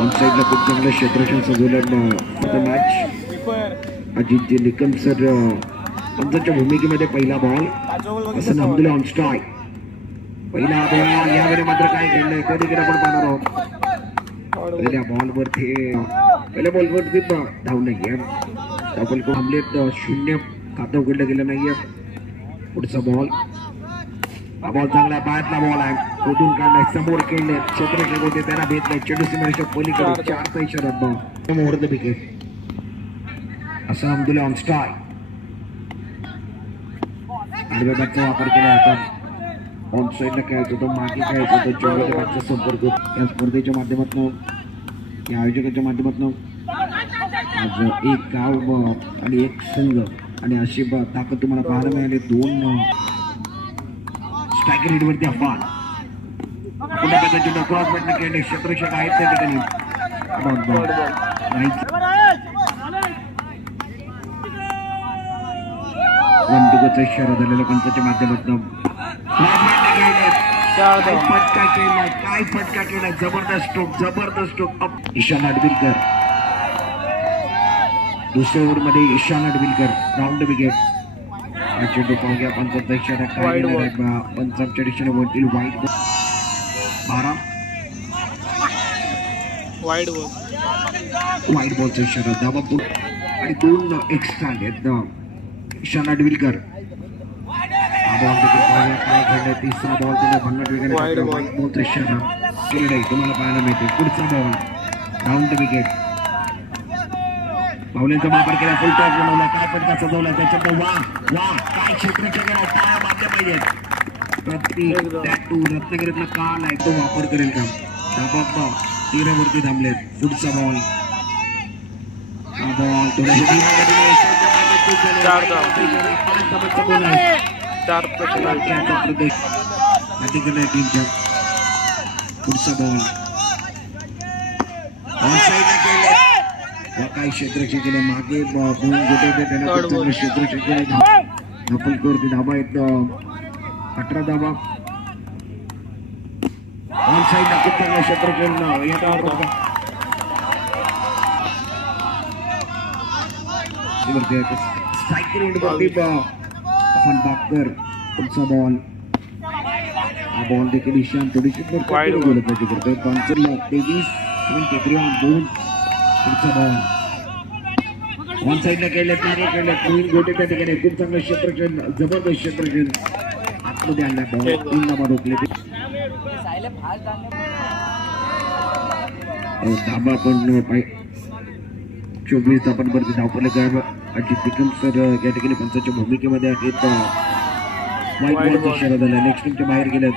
On साईडला खूप चांगलं क्षेत्ररक्षण सजवलं मॅच. अजितजी निकम सर पंचाच्या भूमिकेमध्ये पहिला बॉल असं अब्दुल्ला ऑन स्ट्राईक. पहिला बॉल यावेळी मात्र काय घडलंय ते देखील आपण पाहणार आहोत. पहिल्या बॉलवरती पहिल्या बॉलवरती धाव नाहीये. डबल थांबलेत 0 खातं उघडलं गेलं नाहीये. पुढचा बॉल हा बॉल चांगला बाहेरला बॉल आहे. शोधून काढलाय समोर खेळले क्षेत्ररक्षक होते त्यांना भेट नाही. चेंडू सीमेच्या पलीकडे 4चा इशारा बॉल ओव्हर द विकेट. असं अब्दुल्ला ऑन स्ट्राईक. आडव्या बॅटचा वापर केला आपण. ऑन साईडला खेळायचं होतं मागे खेळायचं होतं. चेंडूच्या बॅटचा संपर्क या स्पर्धेच्या माध्यमातून या आयोजकांच्या माध्यमातून आज एक गाव आणि एक संघ आणि अशी ताकद तुम्हाला पाहायला मिळाली. 2 स्ट्रायकर हिटवरती अफान पुन्हा पद्धतीने क्रॉस बॅटने खेळले क्षेत्ररक्षक आहेत त्या ठिकाणी. वंदुकाचा इशारा झालेला पंचाच्या माध्यमातून काय फटका केलाय. जबरदस्त स्ट्रोक ईशान आडविलकर. दुसऱ्या ओव्हर मध्ये ईशान आडविलकर राऊंड विकेट. चेंडू पाहूया पंचाचा इशारा काय पंचाच्या दिशेने वरतील वाईट बॉलचा इशारा धावा आणि 2 एक्स्ट्रा आहेत. ईशान आडविलकर बॉल काय घडलं. तिसरा बॉल त्याला भन्नाट वेगळ्या वाईट बॉलचा इशारा केलेला तुम्हाला पाहायला मिळते. पुढचा बॉल राऊंड विकेट. पावलेंचा वापर केला. फुल टॉस बनवला. काय फटका सजवला त्याच्यात. वा काय क्षेत्ररक्षक टाळ्या बांधल्या पाहिजेत. प्रत्येक टॅटू रत्नागिरीतला काल आहे तो वापर करेल का. धाबा 13 वरती थांबलेत. पुढचा बॉल टीमच्या पुढचा बॉल ऑन साईडला केले. काय क्षेत्ररक्षक केलं मागे गोटे त्यांना क्षेत्ररक्षक केले. नफलकोवरती धाबा येत 18 धाबा. ऑन साईडला खूप चांगलं क्षेत्ररक्षण येतात. स्ट्रायकर एंडवरती आपण बाकर. पुढचा बॉल हा बॉल देखील ईशान थोडीशी करतोय. पंचरला 23 पुढचा बॉल ऑन साईडला खेळले. नवीन गोटे त्या ठिकाणी खूप चांगलं क्षेत्ररक्षण जबरदस्त क्षेत्ररक्षण आतमध्ये आणला. बॉल 3 धाबा रोखले. धाबा पण 24 धाबांवरती धावपले काय. अजित निकम सर या ठिकाणी पंचाच्या भूमिकेमध्ये आहेत. वाईट बॉलचा इशारा झाला. नेक्स्ट टीमच्या बाहेर गेल्यात.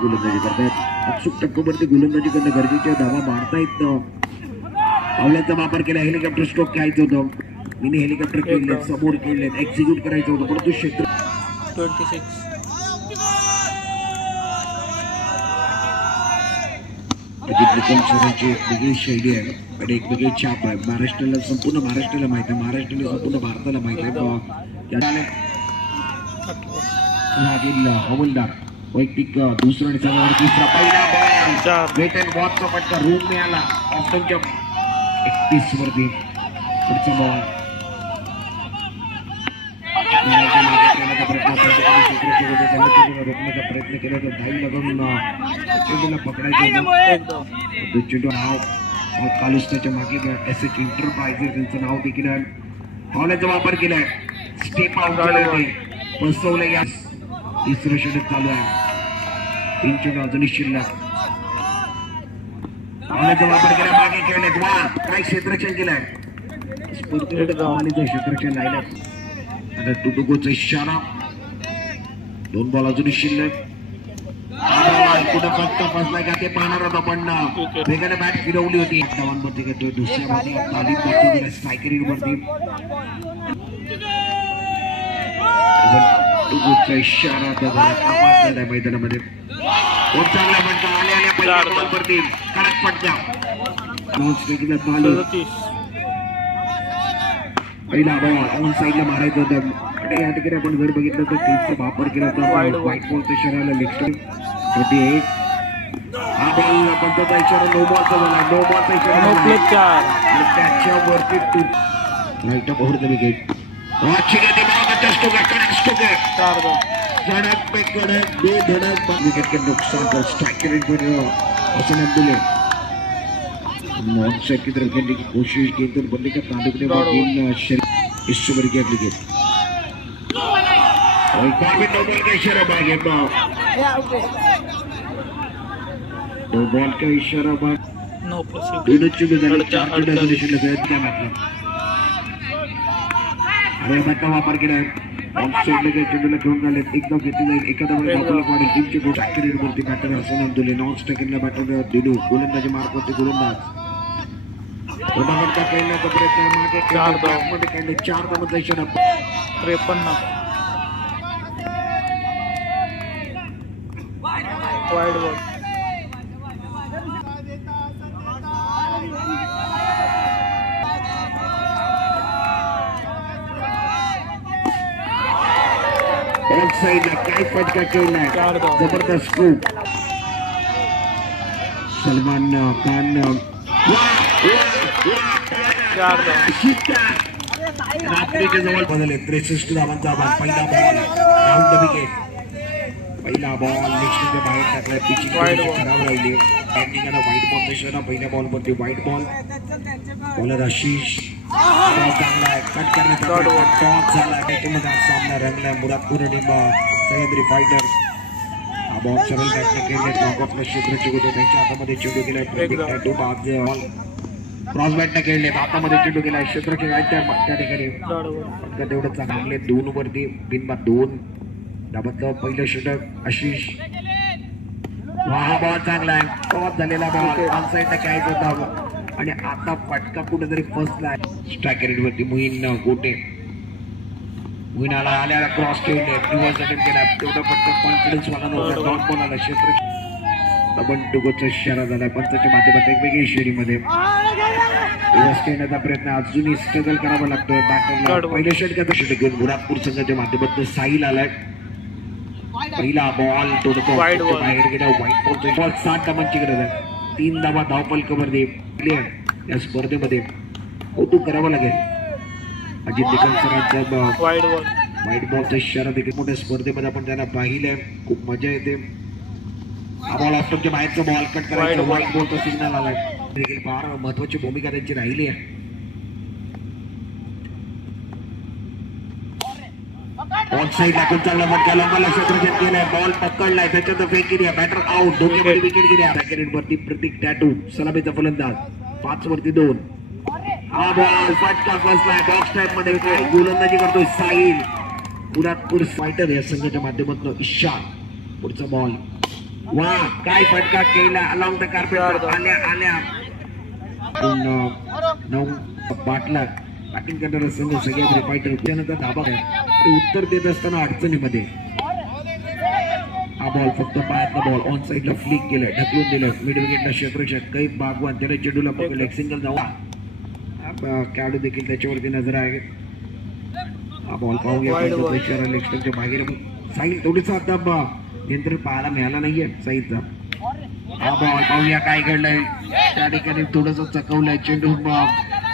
गोलंदाजी करतात. अचूक टप्प्यावरती गोलंदाजी करणं गरजेचे. धावा मारतायत. पावलांचा वापर केला. हेलिकॉप्टर स्ट्रोक खेळायचं होतं. मिनी हेलिकॉप्टर खेळले. समोर खेळले. एक्झिक्यूट करायचं होतं परंतु क्षेत्र 26 अजित निकम सरांची एक वेगळी शैली आहे आणि एक वेगळी छाप आहे. महाराष्ट्राला संपूर्ण महाराष्ट्राला माहिती आहे. महाराष्ट्राला संपूर्ण भारताला माहिती आहे. हवलदार वैयक्तिक दुसरा आणि सर्वांवर तिसरा. पहिला वेट अँड वॉचचा फटका रूम मिळाला. ऑप्शनच्या 31 वरती. पुढचा बॉल रोखण्याचा प्रयत्न केला तर धाई लागून चेंडूला पकडायचं. चेंडू नाव कालुस्ताच्या मागे एसएच एंटरप्राइजेस यांचं नाव देखील आहे. पावलाचा वापर केलाय. स्टेप आउट झाले बसवलं. या तिसरं षटक चालू आहे. 3 चेंडू अजूनही शिल्लक. पावलाचा वापर केला. मागे खेळण्यात वा काय क्षेत्ररक्षण केलंय. स्पर्धेमध्ये कमालीचं क्षेत्ररक्षण राहिलं. आता टुटुकोचा इशारा. 2 बॉल अजूनही शिल्लक. कुठं फटका फसलाय का ते पाहणार होता पण वेगाने बॅट फिरवली होती. धावांवरती घेतोय. दुसऱ्या भागी तालीम दाखवून दिला स्ट्रायकरीवरती. टुटुकोचा इशारा झाला मैदानामध्ये. खूप चांगला फटका आल्या पहिल्या बॉलवरती कडक फटका. पहिला बॉल ऑन साईडला मारायचं होतं. या ठिकाणी आपण जर बघितलं तर क्रीजचा वापर केला तर व्हाईट बॉलच्या शहराला लेग स्टंप 38 हा बॉल पंचाचा इशारा नो बॉलचा झाला, नो बॉलचा इशारा नो झाला. प्ले 4. आणि त्याच्यावरती to right up over the wicket. वाची गती बॉलचा स्ट्रोक आहे, कडक स्ट्रोक आहे. 4-2. धडक पे कडक दो धडक विकेट के नुकसान पर स्ट्राइक रेट पर हसन अब्दुल्ला नॉन साइड की तरफ खेलने की कोशिश की तो बल्ले का ताल्लुक ने बाद इन शरीफ इस ओवर की एप्लीकेशन और कॉर्बिन नो बॉल का इशारा बागे दो बॉल का इशारा बाद नो प्रोसीड. दोनों चुके झाले, चार चुके रेझोल्यूशन लगायत क्या मतलब अरे बॅटचा वापर केलाय. ऑफ साइडला काही चेंडूला घेऊन झाले, एकदम घेतली जाईल एखादा धावफलक वाढेल. टीमची गोल स्ट्राइक वरती बॅटर हसन अब्दुल्ला, नॉन स्ट्राइकरला बॅटर दिनू, गोलंदाजी मार्कवरती गोलंदाज फटका खेळण्याचा प्रयत्न मागे 4 धावांचा इशारा. 53. Wide ball. ऑफ साइडला काय फटका खेळलाय, 4 धावा. जबरदस्त स्कूप. सलमान खान 4 धावा. रात्रीच्या जवळ बदलले. 63 धावांचा आवाज. पहिला बॉल राऊंड द विकेट. पहिला बॉल नेक्स्टच्या बाहेर टाकलाय. पिचिंग खराब राहिली. बॅटिंगला व्हाईट बॉल इशारा. पहिल्या बॉलवरती व्हाईट बॉल. बॉलर आशिष चांगला आहे, कट करण्याचा टॉप झाला. त्याच्यामध्ये आज सामना रंगलाय. मुरादपूर आणि सह्याद्री फायटर. हा बॉल सरळ बॅटने केले. नॉकऑफला क्षेत्र चुकवतो. त्यांच्या हातामध्ये चेंडू गेलाय. क्रॉस बॅटने खेळले. हातामध्ये चेंडू गेलाय. क्षेत्रचे त्या ठिकाणी फटका तेवढं चांगले. 2 वरती बिनबाद 2 धाबातलं पहिलं षटक आशिष. हा बॉल चांगला आहे, टॉप झालेला बॉल ऑन साइडला खेळायचा होता आणि आता फटका कुठेतरी फसला आहे. स्ट्राइक रेट वरती मोहीन गोटे. मोहीन आल्याला क्रॉस खेळले, रिव्हर्स अटेम्प्ट केला. तेवढा फटका कॉन्फिडन्स वाला नव्हता. डॉट बॉल आला. क्षेत्र दबन टुकोचा इशारा झाला. पंचाच्या माध्यमात एक वेगळी शैलीमध्ये रिव्हर्स खेळण्याचा प्रयत्न. अजूनही स्ट्रगल करावा लागतोय बॅटरला. पहिल्या षटकाचा षटक घेऊन मुरादपूर संघाच्या माध्यमातून साहिल आलाय. पहिला बॉल थोडं बाहेर गेला. व्हाईट बॉल 7 धावांची गरज आहे. 3 धावा धावफलकावरती प्लेयर या स्पर्धेमध्ये कौतुक करावं लागेल. अजित निकमसरांचा व्हाईट बॉलचा इशारा देखील मोठ्या स्पर्धेमध्ये आपण त्यांना पाहिलंय. खूप मजा येते. हा बॉल ऑफस्टॉपच्या बाहेरचा बॉल कट करायचा. व्हाईट बॉलचा सिग्नल आलाय. देखील फार महत्वाची भूमिका त्यांची राहिली आहे. ऑन साइड लागून चालला फटका. लंबाला क्षेत्ररक्षण केलाय. बॉल पकडलाय. त्याच्यात फेक केली. Batter out. दोघेमध्ये विकेट गेल्या. रॅकेट वरती प्रतीक टॅटू सलामीचा फलंदाज. 5 वरती 2. हा बॉल फटका फसलाय. बॉक्स टाईप मध्ये काय गोलंदाजी करतोय साहिल. मुरादपूर फायटर या संघाच्या माध्यमातून इशार. पुढचा बॉल. वा काय फटका केला. अलॉंग द कार्पेट आल्या 9 बाटला बॅटिंग करणारा संघ सह्याद्री फायटर. त्यानंतर धाबा उत्तर देत असताना अडचणीमध्ये. हा बॉल फक्त पायातला बॉल ऑन साइडला फ्लिक केलं, ढकलून दिलं. मिड विकेटला क्षेत्ररक्षक कैफ बागवान त्याने चेंडूला पकडलं. एक सिंगल धावा. खेळाडू देखील त्याच्यावरती नजर आहे. हा बॉल पाहूया. लेग स्टंपच्या बाहेर साहिल थोडीसा आता नियंत्रण पाहायला मिळाला नाहीये साहिलचा. हा बॉल पाहूया काय घडलंय. त्या ठिकाणी थोडस चकवलंय. चेंडू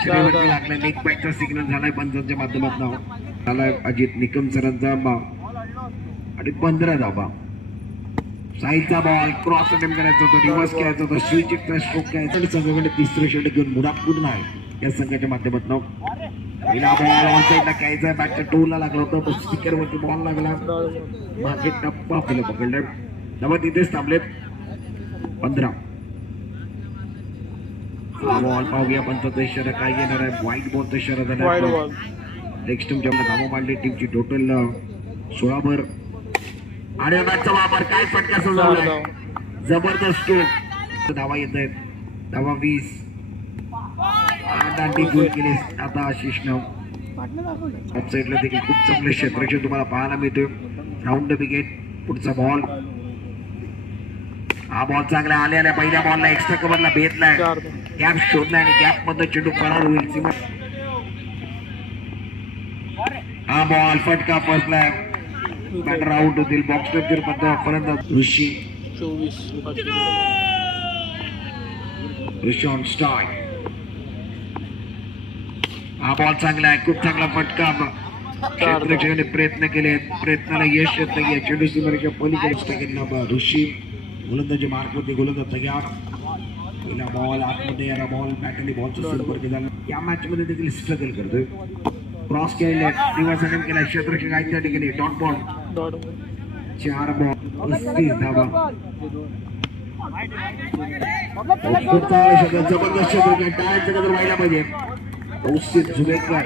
शरीरावरती लागलाय. लेग बॅकचा सिग्नल झालाय पंचांच्या माध्यमातून. झालाय अजित निकम सरांचा आणि 15 धावा. साहिलचा बॉल क्रॉस अटेम्प्ट करायचा होता. रिव्हर्स खेळायचा होता. स्विचिंगचा स्ट्रोक घ्यायचा आणि संघाकडे 3रे षटक घेऊन मुरादपूर नाही या संघाच्या माध्यमातून. पहिला बॉल ऑन साइडला खेळायचा. बॅटच्या टोला लागला होता. पण स्टिकर वरती बॉल लागला. मागे टप्पा आपल्याला पकडलाय. धावा तिथेच थांबलेत. 15. बॉल पाहूया. पंचाचा इशारा काय घेणार आहे. व्हाईट बॉलचा इशारा झाला. नेक्स्ट टीमच्या धावा मांडली. टीमची टोटल 16 भर. आणि बॅटचा वापर. काय फटका सजवलाय. जबरदस्त स्ट्रोक. धावा येत आहेत. धावा 20. दांडी गोल केले आता आशिषनं. ऑफ साइडला देखील खूप चांगले क्षेत्ररक्षण तुम्हाला पाहायला मिळतोय. Round the wicket. पुढचा बॉल. हा बॉल चांगला आल्या. पहिल्या बॉलला एक्स्ट्रा कव्हरला भेटलाय. गॅप शोधलाय आणि गॅप मध्ये चेंडू परार होईल. हा बॉल फटका फसलाय. बॅटर आउट होतील. बॉक्स फलंदाज ऋषी. 24. रिशॉन स्टाय. हा बॉल चांगला आहे, खूप चांगला फटका. क्षेत्ररक्षकाने प्रयत्न केले, प्रयत्नाला यश येत नाहीये. चेंडू सीमारेषेच्या पलीकडे केलेला ऋषी गोलंदाजी मार्कवरती, गोलंदाज तयार. पहिला बॉल आतमध्ये, याला बॉल बॅटली बॉलचा संपर्क झाला. या मॅच मध्ये देखील स्ट्रगल करतोय. क्रॉस केले, निवासाने केला. क्षेत्ररक्षक आहेत त्या ठिकाणी. डॉट बॉल, डॉट 4 बॉल 35 धावा. खूप चांगला षटक, जबरदस्त षटक. टाळ्यांचं गजर व्हायला पाहिजे. कौशिक जुबेकर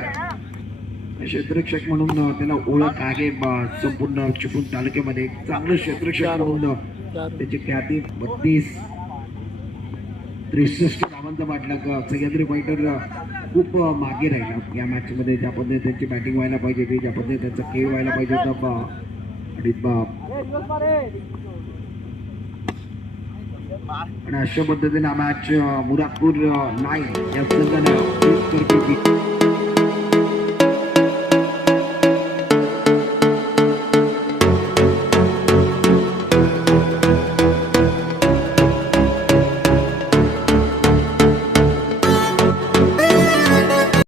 क्षेत्ररक्षक म्हणून त्याला ओळख आहे संपूर्ण चिपळूण तालुक्यामध्ये. चांगलं क्षेत्ररक्षक म्हणून त्याची ख्याती. 32-63 धावांचा पाठलाग. सह्याद्री फायटर खूप मागे राहिला या मॅच मध्ये. ज्या पद्धतीने त्यांची बॅटिंग व्हायला पाहिजे होती, ज्या पद्धतीने त्यांचा खेळ व्हायला पाहिजे होता, आणि अशा पद्धतीने हा मॅच मुरादपूर 9 या संघाने